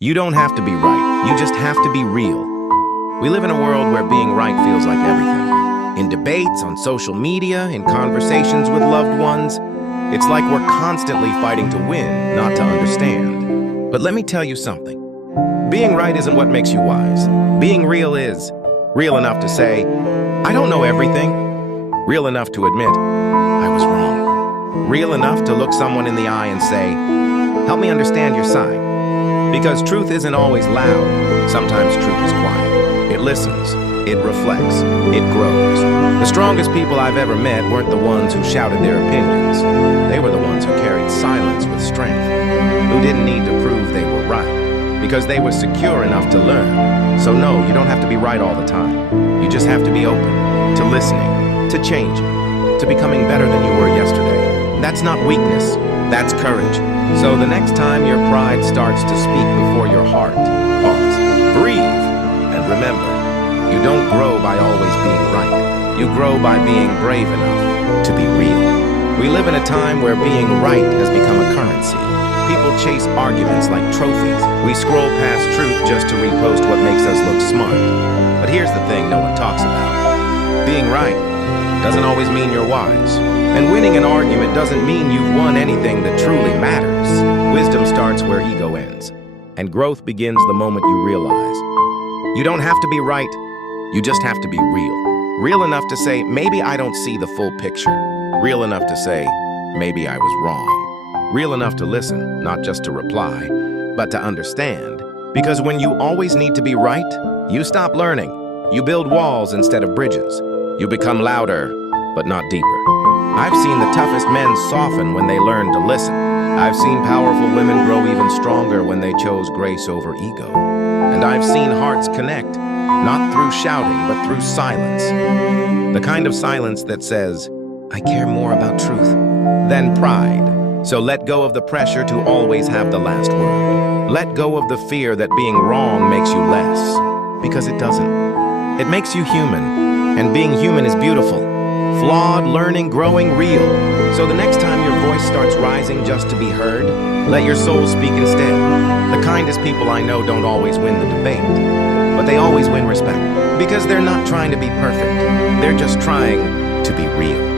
You don't have to be right, you just have to be real. We live in a world where being right feels like everything. In debates, on social media, in conversations with loved ones, it's like we're constantly fighting to win, not to understand. But let me tell you something. Being right isn't what makes you wise. Being real is. Real enough to say, I don't know everything. Real enough to admit, I was wrong. Real enough to look someone in the eye and say, help me understand your side. Because truth isn't always loud. Sometimes truth is quiet. It listens. It reflects. It grows. The strongest people I've ever met weren't the ones who shouted their opinions. They were the ones who carried silence with strength, who didn't need to prove they were right, because they were secure enough to learn. So no, you don't have to be right all the time. You just have to be open to listening, to changing, to becoming better than you were yesterday. That's not weakness. That's courage. So the next time your pride starts to speak before your heart, pause, breathe, and remember, you don't grow by always being right. You grow by being brave enough to be real. We live in a time where being right has become a currency. People chase arguments like trophies. We scroll past truth just to repost what makes us look smart. But here's the thing no one talks about. Being right doesn't always mean you're wise. And winning an argument doesn't mean you've won anything that truly matters. Wisdom starts where ego ends. And growth begins the moment you realize. You don't have to be right. You just have to be real. Real enough to say, maybe I don't see the full picture. Real enough to say, maybe I was wrong. Real enough to listen, not just to reply, but to understand. Because when you always need to be right, you stop learning. You build walls instead of bridges. You become louder, but not deeper. I've seen the toughest men soften when they learn to listen. I've seen powerful women grow even stronger when they chose grace over ego. And I've seen hearts connect, not through shouting, but through silence. The kind of silence that says, I care more about truth than pride. So let go of the pressure to always have the last word. Let go of the fear that being wrong makes you less, because it doesn't. It makes you human, and being human is beautiful. Flawed, learning, growing, real. So the next time your voice starts rising just to be heard, let your soul speak instead. The kindest people I know don't always win the debate, but they always win respect. Because they're not trying to be perfect. They're just trying to be real.